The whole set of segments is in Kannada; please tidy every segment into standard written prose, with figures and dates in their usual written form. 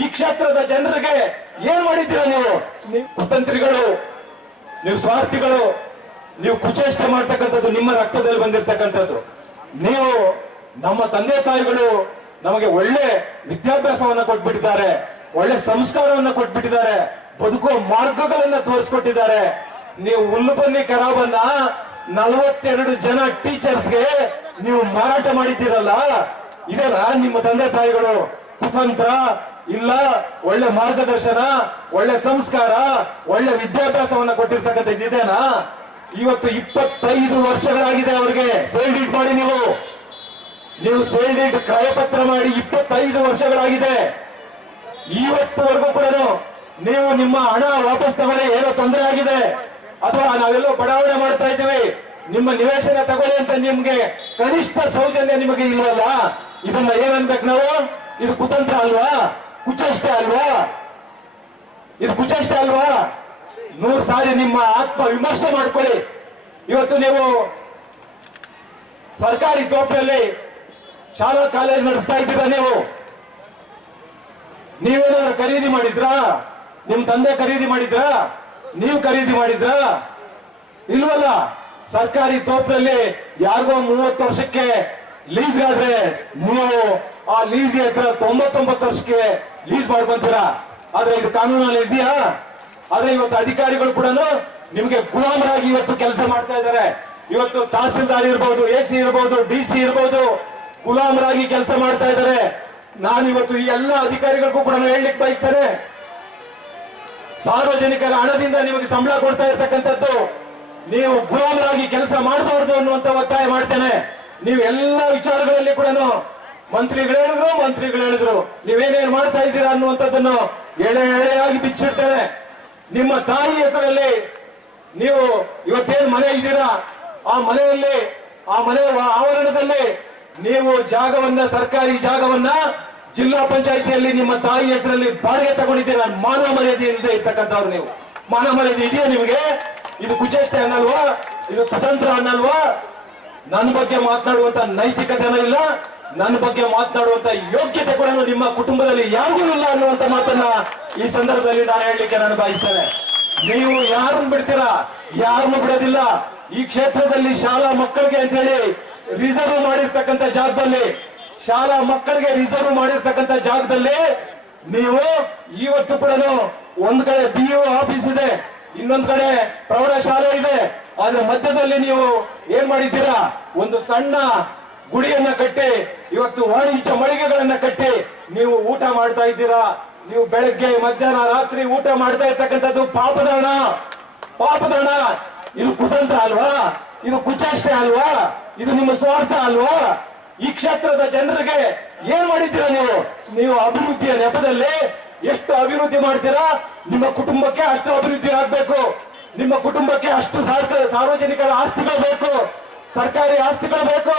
ಈ ಕ್ಷೇತ್ರದ ಜನರಿಗೆ ಏನ್ ಮಾಡಿದ್ದೀರಾ ನೀವು? ಕುತಂತ್ರಿಗಳು, ನೀವು ಸ್ವಾರ್ಥಿಗಳು, ನೀವು ಕುಚೇಷ್ಟೆ ಮಾಡ್ತಕ್ಕಂಥದ್ದು ನಿಮ್ಮ ರಕ್ತದಲ್ಲಿ ಬಂದಿರತಕ್ಕಂಥದ್ದು. ನೀವು ನಮ್ಮ ತಂದೆ ತಾಯಿಗಳು ನಮಗೆ ಒಳ್ಳೆ ವಿದ್ಯಾಭ್ಯಾಸವನ್ನ ಕೊಟ್ಬಿಟ್ಟಿದ್ದಾರೆ, ಒಳ್ಳೆ ಸಂಸ್ಕಾರವನ್ನ ಕೊಟ್ಬಿಟ್ಟಿದ್ದಾರೆ, ಬದುಕುವ ಮಾರ್ಗಗಳನ್ನ ತೋರಿಸ್ಕೊಟ್ಟಿದ್ದಾರೆ. ನೀವು ಹುಲ್ಲು ಬನ್ನಿ ಖರಾಬನ್ನ 42 ಜನ ಟೀಚರ್ಸ್ಗೆ ನೀವು ಮಾರಾಟ ಮಾಡಿದ್ದೀರಲ್ಲ, ಇದರ ನಿಮ್ಮ ತಂದೆ ತಾಯಿಗಳು ಕುತಂತ್ರ ಇಲ್ಲ, ಒಳ್ಳೆ ಮಾರ್ಗದರ್ಶನ, ಒಳ್ಳೆ ಸಂಸ್ಕಾರ, ಒಳ್ಳೆ ವಿದ್ಯಾಭ್ಯಾಸವನ್ನ ಕೊಟ್ಟಿರ್ತಕ್ಕಂಥ ಇದೇನಾ? ಇವತ್ತು 25 ವರ್ಷಗಳಾಗಿದೆ ಅವರಿಗೆ ಸೇಲ್ ಡೀಡ್ ಮಾಡಿ, ನೀವು ಸೇಲ್ ಡೀಡ್ ಕ್ರಯಪತ್ರ ಮಾಡಿ 25 ವರ್ಷಗಳಾಗಿದೆ. ಇವತ್ತುವರೆಗೂ ಕೂಡ ನೀವು ನಿಮ್ಮ ಹಣ ವಾಪಸ್ ತಗೊಳ್ಳಿ, ಏನೋ ತೊಂದರೆ ಆಗಿದೆ ಅಥವಾ ನಾವೆಲ್ಲೋ ಬಡಾವಣೆ ಮಾಡ್ತಾ ಇದ್ದೀವಿ, ನಿಮ್ಮ ನಿವೇಶನ ತಗೊಳ್ಳಿ ಅಂತ ನಿಮ್ಗೆ ಕನಿಷ್ಠ ಸೌಜನ್ಯ ನಿಮಗೆ ಇಲ್ವಲ್ಲ? ಇದನ್ನ ಏನನ್ಬೇಕು ನಾವು? ಇದು ಕುತಂತ್ರ ಅಲ್ವಾ? ಕುಚೇಷ್ಟೆ ಅಲ್ವಾ? ಇದು ಕುಚೇಷ್ಟೆ ಅಲ್ವಾ? 100 ಸಾರಿ ನಿಮ್ಮ ಆತ್ಮ ವಿಮರ್ಶೆ ಮಾಡ್ಕೊಳ್ಳಿ. ಇವತ್ತು ನೀವು ಸರ್ಕಾರಿ ತೋಪಿನಲ್ಲಿ ಶಾಲಾ ಕಾಲೇಜ್ ನಡೆಸ್ತಾ ಇದ್ದೀರಾ, ನೀವೇನಾದ್ರು ಖರೀದಿ ಮಾಡಿದ್ರಾ? ನಿಮ್ ತಂದೆ ಖರೀದಿ ಮಾಡಿದ್ರಾ? ನೀವು ಖರೀದಿ ಮಾಡಿದ್ರಾ? ಇಲ್ವಲ್ಲ. ಸರ್ಕಾರಿ ತೋಪಿನಲ್ಲಿ ಯಾರಿಗೋ 30 ವರ್ಷಕ್ಕೆ ಲೀಸ್ಗಾದ್ರೆ ನೀವು ಆ ಲೀಸ್ ಹತ್ರ 99 ವರ್ಷಕ್ಕೆ ಲೀಸ್ ಮಾಡ್ಕೊಂತೀರಾ. ಆದ್ರೆ ಇದು ಕಾನೂನಲ್ಲಿ ಇದೆಯಾ? ಆದ್ರೆ ಇವತ್ತು ಅಧಿಕಾರಿಗಳು ಕೂಡ ನಿಮ್ಗೆ ಗುಲಾಮರಾಗಿ ಇವತ್ತು ಕೆಲಸ ಮಾಡ್ತಾ ಇದ್ದಾರೆ. ಇವತ್ತು ತಹಸೀಲ್ದಾರ್ ಇರ್ಬೋದು, AC ಇರ್ಬೋದು, DC ಇರ್ಬೋದು, ಗುಲಾಮರಾಗಿ ಕೆಲಸ ಮಾಡ್ತಾ ಇದ್ದಾರೆ. ನಾನು ಇವತ್ತು ಈ ಎಲ್ಲ ಅಧಿಕಾರಿಗಳಿಗೂ ಕೂಡ ಹೇಳಲಿಕ್ಕೆ ಬಯಸ್ತೇನೆ, ಸಾರ್ವಜನಿಕರ ಹಣದಿಂದ ನಿಮಗೆ ಸಂಬಳ ಕೊಡ್ತಾ ಇರ್ತಕ್ಕಂಥದ್ದು, ನೀವು ಗುಲಾಮರಾಗಿ ಕೆಲಸ ಮಾಡಬಾರ್ದು ಅನ್ನುವಂತ ಒತ್ತಾಯ ಮಾಡ್ತೇನೆ. ನೀವು ಎಲ್ಲ ವಿಚಾರಗಳಲ್ಲಿ ಕೂಡ ಮಂತ್ರಿಗಳು ಹೇಳಿದ್ರು ನೀವೇನೇನ್ ಮಾಡ್ತಾ ಇದ್ದೀರಾ ಅನ್ನುವಂಥದ್ದನ್ನು ಎಳೆಯಾಗಿ ಬಿಚ್ಚಿಡ್ತೇನೆ. ನಿಮ್ಮ ತಾಯಿ ಹೆಸರಲ್ಲಿ ನೀವು ಇವತ್ತೇನು ಮನೆ ಇದ್ದೀರಾ, ಆ ಮನೆಯಲ್ಲಿ, ಆ ಮನೆ ಆವರಣದಲ್ಲಿ ನೀವು ಜಾಗವನ್ನ, ಸರ್ಕಾರಿ ಜಾಗವನ್ನ ಜಿಲ್ಲಾ ಪಂಚಾಯಿತಿಯಲ್ಲಿ ನಿಮ್ಮ ತಾಯಿ ಹೆಸರಲ್ಲಿ ಬಾಡಿಗೆ ತಗೊಂಡಿದ್ದೀರಾ. ಮಾನ ಮರ್ಯಾದೆ ಇಲ್ಲದೆ ಇರ್ತಕ್ಕಂಥವ್ರು ನೀವು. ಮಾನ ಮರ್ಯಾದೆ ಇದೆಯಾ ನಿಮಗೆ? ಇದು ಕುಚೇಷ್ಟೆ ಅನ್ನಲ್ವಾ? ಇದು ಕುತಂತ್ರ ಅನ್ನಲ್ವಾ? ನನ್ನ ಬಗ್ಗೆ ಮಾತನಾಡುವಂತ ನೈತಿಕತೆನೂ ಇಲ್ಲ, ನನ್ನ ಬಗ್ಗೆ ಮಾತನಾಡುವಂತ ಯೋಗ್ಯತೆ ಕೂಡ ನಿಮ್ಮ ಕುಟುಂಬದಲ್ಲಿ ಯಾರಿಗೂ ಇಲ್ಲ ಅನ್ನುವಂತ ಮಾತನ್ನ ಈ ಸಂದರ್ಭದಲ್ಲಿ ನಾನು ಹೇಳಲಿಕ್ಕೆ ನಾನು ಬಯಸ್ತೇನೆ. ನೀವು ಯಾರನ್ನು ಬಿಡ್ತೀರಾ? ಯಾರನ್ನು ಬಿಡೋದಿಲ್ಲ. ಈ ಕ್ಷೇತ್ರದಲ್ಲಿ ಶಾಲಾ ಮಕ್ಕಳಿಗೆ ಅಂತ ಹೇಳಿ ರಿಸರ್ವ್ ಮಾಡಿರ್ತಕ್ಕಂಥ ಜಾಗದಲ್ಲಿ, ಶಾಲಾ ಮಕ್ಕಳಿಗೆ ರಿಸರ್ವ್ ಮಾಡಿರ್ತಕ್ಕಂಥ ಜಾಗದಲ್ಲಿ ನೀವು ಇವತ್ತು ಕೂಡ ಒಂದ್ ಕಡೆ BO ಆಫೀಸ್ ಇದೆ, ಇನ್ನೊಂದ್ ಕಡೆ ಪ್ರೌಢಶಾಲೆ ಇದೆ. ಆದ್ರೆ ಮಧ್ಯದಲ್ಲಿ ನೀವು ಏನ್ ಮಾಡಿದ್ದೀರಾ? ಒಂದು ಸಣ್ಣ ಗುಡಿಯನ್ನ ಕಟ್ಟಿ, ಇವತ್ತು ವಾಣಿಜ್ಯ ಮಳಿಗೆಗಳನ್ನ ಕಟ್ಟಿ ನೀವು ಊಟ ಮಾಡ್ತಾ ಇದ್ದೀರಾ. ನೀವು ಬೆಳಗ್ಗೆ, ಮಧ್ಯಾಹ್ನ, ರಾತ್ರಿ ಊಟ ಮಾಡ್ತಾ ಇರ್ತಕ್ಕಂಥದ್ದು ಪಾಪದ ಹಣ. ಇದು ಕುತಂತ್ರ ಅಲ್ವಾ? ಇದು ಕುಚೇಷ್ಟೆ ಅಲ್ವಾ? ಇದು ನಿಮ್ಮ ಸ್ವಾರ್ಥ ಅಲ್ವಾ? ಈ ಕ್ಷೇತ್ರದ ಜನರಿಗೆ ಏನ್ ಮಾಡಿದ್ದೀರಾ ನೀವು? ಅಭಿವೃದ್ಧಿಯ ನೆಪದಲ್ಲಿ ಎಷ್ಟು ಅಭಿವೃದ್ಧಿ ಮಾಡ್ತೀರಾ? ನಿಮ್ಮ ಕುಟುಂಬಕ್ಕೆ ಅಷ್ಟು ಅಭಿವೃದ್ಧಿ ಆಗ್ಬೇಕು. ನಿಮ್ಮ ಕುಟುಂಬಕ್ಕೆ ಅಷ್ಟು ಸಾರ್ವಜನಿಕರ ಆಸ್ತಿಗಳು ಬೇಕು, ಸರ್ಕಾರಿ ಆಸ್ತಿಗಳು ಬೇಕು.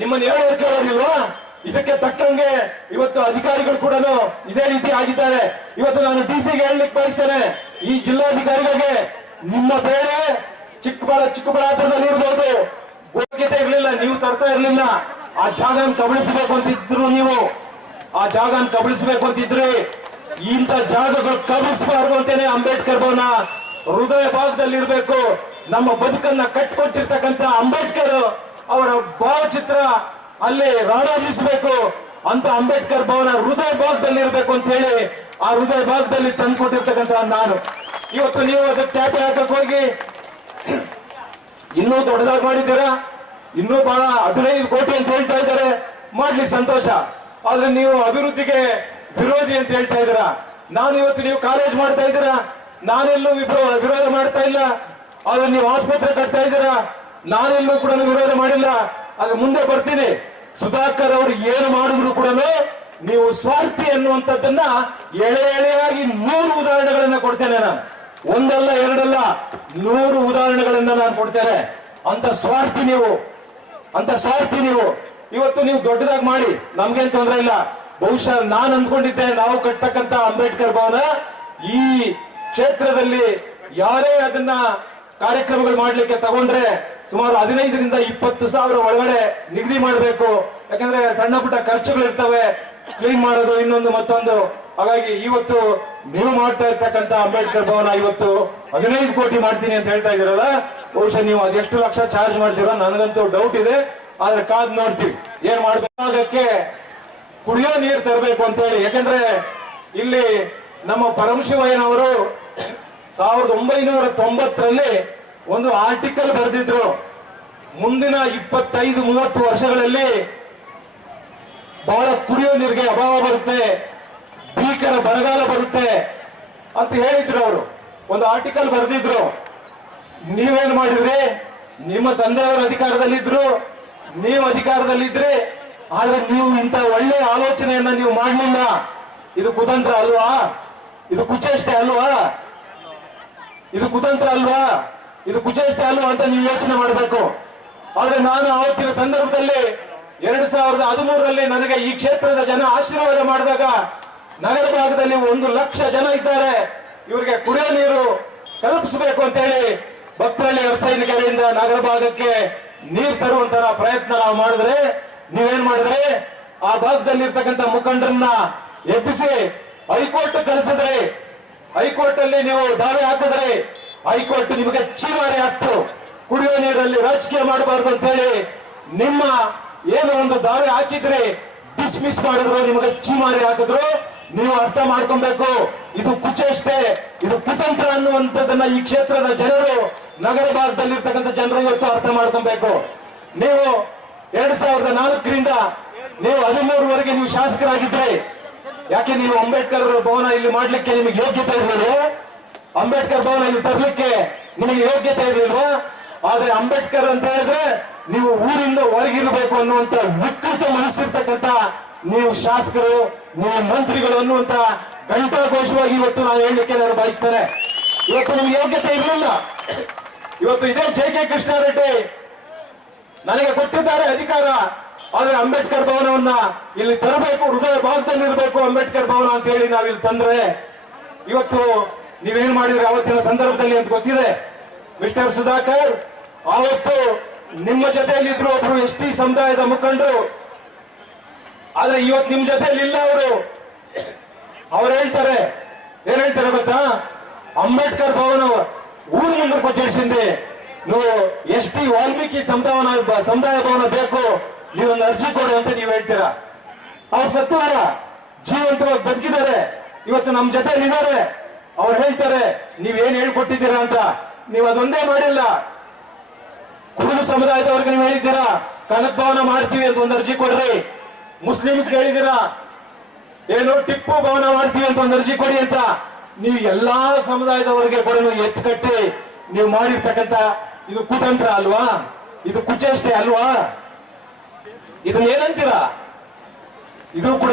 ನಿಮ್ಮನ್ನು ಹೇಳೋರು ಕೇಳೋರಿಲ್ವಾ? ಇದಕ್ಕೆ ತಕ್ಕಂಗೆ ಇವತ್ತು ಅಧಿಕಾರಿಗಳು ಕೂಡ ಇದೇ ರೀತಿ ಆಗಿದ್ದಾರೆ. ಇವತ್ತು ನಾನು DC-ಗೆ ಹೇಳಲಿಕ್ಕೆ ಬಯಸ್ತೇನೆ, ಈ ಜಿಲ್ಲಾಧಿಕಾರಿಗಳಿಗೆ, ನಿಮ್ಮ ಬೇರೆ ಚಿಕ್ಕಬಳ್ಳಾಪುರದಲ್ಲಿ ಇರ್ಬೋದು, ಯೋಗ್ಯತೆ ಇರಲಿಲ್ಲ, ನೀವು ತರ್ತಾ ಇರಲಿಲ್ಲ. ಆ ಜಾಗನ ಕಬಳಿಸಬೇಕು ಅಂತಿದ್ರು, ನೀವು ಆ ಜಾಗನ ಕಬಳಿಸಬೇಕು ಅಂತಿದ್ರಿ. ಇಂಥ ಜಾಗಗಳು ಕಬಳಿಸಬಾರದು ಅಂತೇನೆ ಅಂಬೇಡ್ಕರ್ ಭವನ ಹೃದಯ ಭಾಗದಲ್ಲಿ ಇರಬೇಕು. ನಮ್ಮ ಬದುಕನ್ನ ಕಟ್ಕೊಟ್ಟಿರ್ತಕ್ಕಂಥ ಅಂಬೇಡ್ಕರ್ ಅವರ ಭಾವಚಿತ್ರ ಅಲ್ಲಿ ರಾರಾಜಿಸಬೇಕು ಅಂತ ಅಂಬೇಡ್ಕರ್ ಭವನ ಹೃದಯ ಭಾಗದಲ್ಲಿ ಇರಬೇಕು ಅಂತ ಹೇಳಿ ಆ ಹೃದಯ ಭಾಗದಲ್ಲಿ ತಂದ್ಕೊಟ್ಟಿರ್ತಕ್ಕಂಥ ನಾನು. ಇವತ್ತು ನೀವು ಅದಕ್ಕೆ ಟ್ಯಾಪೆ ಹಾಕಕ್ ಹೋಗಿ ಇನ್ನೂ ದೊಡ್ಡದಾಗಿ ಮಾಡಿದ್ದೀರಾ, ಇನ್ನೂ ಬಹಳ 15 ಕೋಟಿ ಅಂತ ಹೇಳ್ತಾ ಇದ್ದಾರೆ. ಮಾಡ್ಲಿ, ಸಂತೋಷ. ಆದ್ರೆ ನೀವು ಅಭಿವೃದ್ಧಿಗೆ ವಿರೋಧಿ ಅಂತ ಹೇಳ್ತಾ ಇದ್ದೀರಾ. ನಾನು ಇವತ್ತು ನೀವು ಕಾಲೇಜ್ ಮಾಡ್ತಾ ಇದ್ದೀರಾ, ನಾನೆಲ್ಲೂ ವಿರೋಧ ಮಾಡ್ತಾ ಇಲ್ಲ. ಆದ್ರೆ ನೀವು ಆಸ್ಪತ್ರೆ ಕಟ್ತಾ ಇದ್ದೀರಾ, ನಾನೆಲ್ಲೂ ಕೂಡ ವಿರೋಧ ಮಾಡಿಲ್ಲ. ಆದ್ರೆ ಮುಂದೆ ಬರ್ತೀನಿ. ಸುಧಾಕರ್ ಅವರು ಏನು ಮಾಡಿದ್ರು ಕೂಡ ನೀವು ಸ್ವಾರ್ಥಿ ಅನ್ನುವಂಥದ್ದನ್ನ ಎಳೆಯಾಗಿ 100 ಉದಾಹರಣೆಗಳನ್ನ ಕೊಡ್ತೇನೆ ನಾನು. ಒಂದಲ್ಲ, ಎರಡಲ್ಲ, 100 ಉದಾಹರಣೆಗಳನ್ನ ನಾನು ಕೊಡ್ತೇನೆ. ಅಂತ ಸ್ವಾರ್ಥಿ ನೀವು. ಇವತ್ತು ನೀವು ದೊಡ್ಡದಾಗಿ ಮಾಡಿ, ನಮ್ಗೇನ್ ತೊಂದರೆ ಇಲ್ಲ. ಬಹುಶಃ ನಾನು ಅಂದ್ಕೊಂಡಿದ್ದೆ, ನಾವು ಕಟ್ಟತಕ್ಕಂತ ಅಂಬೇಡ್ಕರ್ ಭವನ ಈ ಕ್ಷೇತ್ರದಲ್ಲಿ ಯಾರೇ ಅದನ್ನ ಕಾರ್ಯಕ್ರಮಗಳು ಮಾಡ್ಲಿಕ್ಕೆ ತಗೊಂಡ್ರೆ ಸುಮಾರು 15 ರಿಂದ 20 ಸಾವಿರ ಒಳಗಡೆ ನಿಗದಿ ಮಾಡಬೇಕು. ಯಾಕಂದ್ರೆ ಸಣ್ಣ ಪುಟ್ಟ ಖರ್ಚುಗಳು ಇರ್ತವೆ. ಕ್ಲೀನ್ ಮಾಡೋದು ಇನ್ನೊಂದು ಮತ್ತೊಂದು. ಹಾಗಾಗಿ ಇವತ್ತು ನೀವು ಮಾಡ್ತಾ ಇರ್ತಕ್ಕಂಥ ಅಂಬೇಡ್ಕರ್ ಭವನ ಇವತ್ತು 15 ಕೋಟಿ ಮಾಡ್ತೀನಿ ಅಂತ ಹೇಳ್ತಾ ಇದ್ದೀರಲ್ಲ, ಬಹುಶಃ ನೀವು ಅದೆಷ್ಟು ಲಕ್ಷ ಚಾರ್ಜ್ ಮಾಡ್ತೀರೋ ನನಗಂತೂ ಡೌಟ್ ಇದೆ. ಆದ್ರೆ ಕಾದ್ ನೋಡ್ತೀವಿ ಏನ್ ಮಾಡ್ಬೇಕಾಗಕ್ಕೆ ಕುಡಿಯೋ ನೀರು ತರಬೇಕು ಅಂತ ಹೇಳಿ. ಯಾಕಂದ್ರೆ ಇಲ್ಲಿ ನಮ್ಮ ಪರಮಶಿವಯ್ಯನವರು 1990ರಲ್ಲಿ ಒಂದು ಆರ್ಟಿಕಲ್ ಬರೆದಿದ್ರು, ಮುಂದಿನ 25-30 ವರ್ಷಗಳಲ್ಲಿ ಬಹಳ ಕುಡಿಯೋ ನೀರಿಗೆ ಅಭಾವ ಬರುತ್ತೆ, ಭೀಕರ ಬರಗಾಲ ಬರುತ್ತೆ ಅಂತ ಹೇಳಿದ್ರು. ಅವರು ಒಂದು ಆರ್ಟಿಕಲ್ ಬರೆದಿದ್ರು. ನೀವೇನ್ ಮಾಡಿದ್ರಿ? ನಿಮ್ಮ ತಂದೆಯವರ ಅಧಿಕಾರದಲ್ಲಿದ್ರು, ನೀವು ಅಧಿಕಾರದಲ್ಲಿದ್ರೆ, ಆದ್ರೆ ನೀವು ಇಂಥ ಒಳ್ಳೆ ಆಲೋಚನೆಯನ್ನ ನೀವು ಮಾಡಲಿಲ್ಲ. ಇದು ಕುತಂತ್ರ ಅಲ್ವಾ? ಇದು ಕುಚೇಷ್ಟೆ ಅಲ್ವಾ? ಇದು ಕುತಂತ್ರ ಅಲ್ವಾ? ಇದು ಕುಚೇಷ್ಟೆ ಅಲ್ವಾ ಅಂತ ನೀವು ಯೋಚನೆ ಮಾಡಬೇಕು. ಆದ್ರೆ ನಾನು ಆವತ್ತಿನ ಸಂದರ್ಭದಲ್ಲಿ 2013ರಲ್ಲಿ ನನಗೆ ಈ ಕ್ಷೇತ್ರದ ಜನ ಆಶೀರ್ವಾದ ಮಾಡಿದಾಗ ನಗರ ಭಾಗದಲ್ಲಿ 1 ಲಕ್ಷ ಜನ ಇದ್ದಾರೆ, ಇವರಿಗೆ ಕುಡಿಯೋ ನೀರು ಕಲ್ಪಿಸಬೇಕು ಅಂತ ಹೇಳಿ ಭಕ್ತರಳ್ಳಿ ಅರಸೈನ ಕೆರೆಯಿಂದ ನಗರ ಭಾಗಕ್ಕೆ ನೀರು ತರುವಂತ ಪ್ರಯತ್ನ ನಾವು ಮಾಡಿದ್ರೆ, ನೀವೇನ್ ಮಾಡಿದ್ರೆ ಆ ಭಾಗದಲ್ಲಿ ಇರ್ತಕ್ಕಂಥ ಮುಖಂಡರನ್ನ ಎಬ್ಬಿಸಿ ಹೈಕೋರ್ಟ್ ಕಳಿಸಿದ್ರಿ. ಹೈಕೋರ್ಟ್ ಅಲ್ಲಿ ನೀವು ದಾವೆ ಹಾಕಿದ್ರಿ, ಹೈಕೋರ್ಟ್ ನಿಮಗೆ ಚೀಮಾರಿ ಹಾಕ್ತು. ಕುಡಿಯೋ ನೀರಲ್ಲಿ ರಾಜಕೀಯ ಮಾಡಬಾರ್ದು ಅಂತ ಹೇಳಿ ನಿಮ್ಮ ಏನೋ ಒಂದು ದಾವೆ ಹಾಕಿದ್ರಿ, ಡಿಸ್ಮಿಸ್ ಮಾಡಿದ್ರು, ನಿಮಗೆ ಚೀಮಾರಿ ಹಾಕಿದ್ರು. ನೀವು ಅರ್ಥ ಮಾಡ್ಕೊಬೇಕು, ಇದು ಕುಚೇಷ್ಟೆ, ಇದು ಕುತಂತ್ರ ಅನ್ನುವಂಥದ್ದನ್ನ ಈ ಕ್ಷೇತ್ರದ ಜನರು, ನಗರ ಭಾಗದಲ್ಲಿರ್ತಕ್ಕಂಥ ಜನರು ಇವತ್ತು ಅರ್ಥ ಮಾಡ್ಕೊಬೇಕು. ನೀವು 2004ರಿಂದ ನೀವು 13ವರೆಗೆ ನೀವು ಶಾಸಕರಾಗಿದ್ರಿ. ಯಾಕೆ ನೀವು ಅಂಬೇಡ್ಕರ್ ಭವನ ಇಲ್ಲಿ ಮಾಡ್ಲಿಕ್ಕೆ ನಿಮಗೆ ಯೋಗ್ಯತೆ ಇರಲಿಲ್ಲ? ಅಂಬೇಡ್ಕರ್ ಭವನ ಇಲ್ಲಿ ತರಲಿಕ್ಕೆ ನಿಮಗೆ ಯೋಗ್ಯತೆ ಇರಲಿಲ್ವಾ? ಆದ್ರೆ ಅಂಬೇಡ್ಕರ್ ಅಂತ ಹೇಳಿದ್ರೆ ನೀವು ಊರಿಂದ ಹೊರಗಿರಬೇಕು ಅನ್ನುವಂತ ವಿಕೃತ ಮನಸ್ಸಿರ್ತಕ್ಕಂಥ ನೀವು ಶಾಸಕರು, ನೀವು ಮಂತ್ರಿಗಳು ಅನ್ನುವಂತ ಘಂಟಾಘೋಷವಾಗಿ ಇವತ್ತು ನಾನು ಹೇಳಲಿಕ್ಕೆ ನಾನು ಬಯಸ್ತೇನೆ. ಇವತ್ತು ನಿಮ್ಗೆ ಯೋಗ್ಯತೆ ಇರಲಿಲ್ಲ. ಇವತ್ತು ಇದೇ JK ಕೃಷ್ಣಾರೆಡ್ಡಿ ನನಗೆ ಕೊಟ್ಟಿದ್ದಾರೆ ಅಧಿಕಾರ, ಆದ್ರೆ ಅಂಬೇಡ್ಕರ್ ಭವನವನ್ನ ಇಲ್ಲಿ ತರಬೇಕು, ಹೃದಯ ಭಾಗದಲ್ಲಿ ಇರಬೇಕು ಅಂಬೇಡ್ಕರ್ ಭವನ ಅಂತ ಹೇಳಿ ನಾವಿಲ್ಲಿ ತಂದ್ರೆ, ಇವತ್ತು ನೀವೇನ್ ಮಾಡಿದ್ರಿ ಅವತ್ತಿನ ಸಂದರ್ಭದಲ್ಲಿ ಅಂತ ಗೊತ್ತಿದೆ. ಮಿಸ್ಟರ್ ಸುಧಾಕರ್, ಆವತ್ತು ನಿಮ್ಮ ಜೊತೆಯಲ್ಲಿದ್ರು ಒಬ್ರು ST ಸಮುದಾಯದ ಮುಖಂಡರು, ಆದ್ರೆ ಇವತ್ತು ನಿಮ್ ಜೊತೆಯಲ್ಲಿ ಇಲ್ಲ. ಅವ್ರು ಹೇಳ್ತಾರೆ, ಏನ್ ಹೇಳ್ತಾರೆ ಗೊತ್ತಾ? ಅಂಬೇಡ್ಕರ್ ಭವನ ಊರು ಮುಂದಕ್ಕೆ ಕೊಚ್ಚಿಡಿಸಿಂది, ನೀವು ST ವಾಲ್ಮೀಕಿ ಸಮುದಾಯ ಭವನ ಬೇಕು, ನೀವೊಂದು ಅರ್ಜಿ ಕೊಡು ಅಂತ ನೀವು ಹೇಳ್ತೀರಾ. ಅವ್ರು ಸತ್ತವರ ಜೀವಂತವಾಗಿ ಬದುಕಿದ್ದಾರೆ, ಇವತ್ತು ನಮ್ಮ ಜೊತೆಯಲ್ಲಿ ಇದ್ದಾರೆ. ಅವ್ರು ಹೇಳ್ತಾರೆ ನೀವೇನ್ ಹೇಳ್ಕೊಟ್ಟಿದ್ದೀರಾ ಅಂತ. ನೀವು ಅದೊಂದೇ ಮಾಡಿಲ್ಲ, ಕುರುಬ ಸಮುದಾಯದವ್ರಿಗೆ ನೀವು ಹೇಳಿದ್ದೀರಾ ಕನಕ ಭವನ ಮಾಡ್ತೀವಿ ಅಂತ ಒಂದು ಅರ್ಜಿ ಕೊಡ್ರಿ. ಮುಸ್ಲಿಮ್ಸ್ಗೆ ಹೇಳಿದ್ದೀರಾ ಏನು ಟಿಪ್ಪು ಭವನ ಮಾಡ್ತೀವಿ ಅಂತ ಒಂದು ಅರ್ಜಿ ಕೊಡಿ ಅಂತ. ನೀವು ಎಲ್ಲಾ ಸಮುದಾಯದವರಿಗೆ ಕೂಡ ಎತ್ತು ಕಟ್ಟಿ ನೀವು ಮಾಡಿರ್ತಕ್ಕಂಥ ಇದು ಕುತಂತ್ರ ಅಲ್ವಾ? ಇದು ಕುಚೇಷ್ಟೆ ಅಲ್ವಾ? ಇದನ್ನ ಏನಂತೀರಾ? ಇದು ಕೂಡ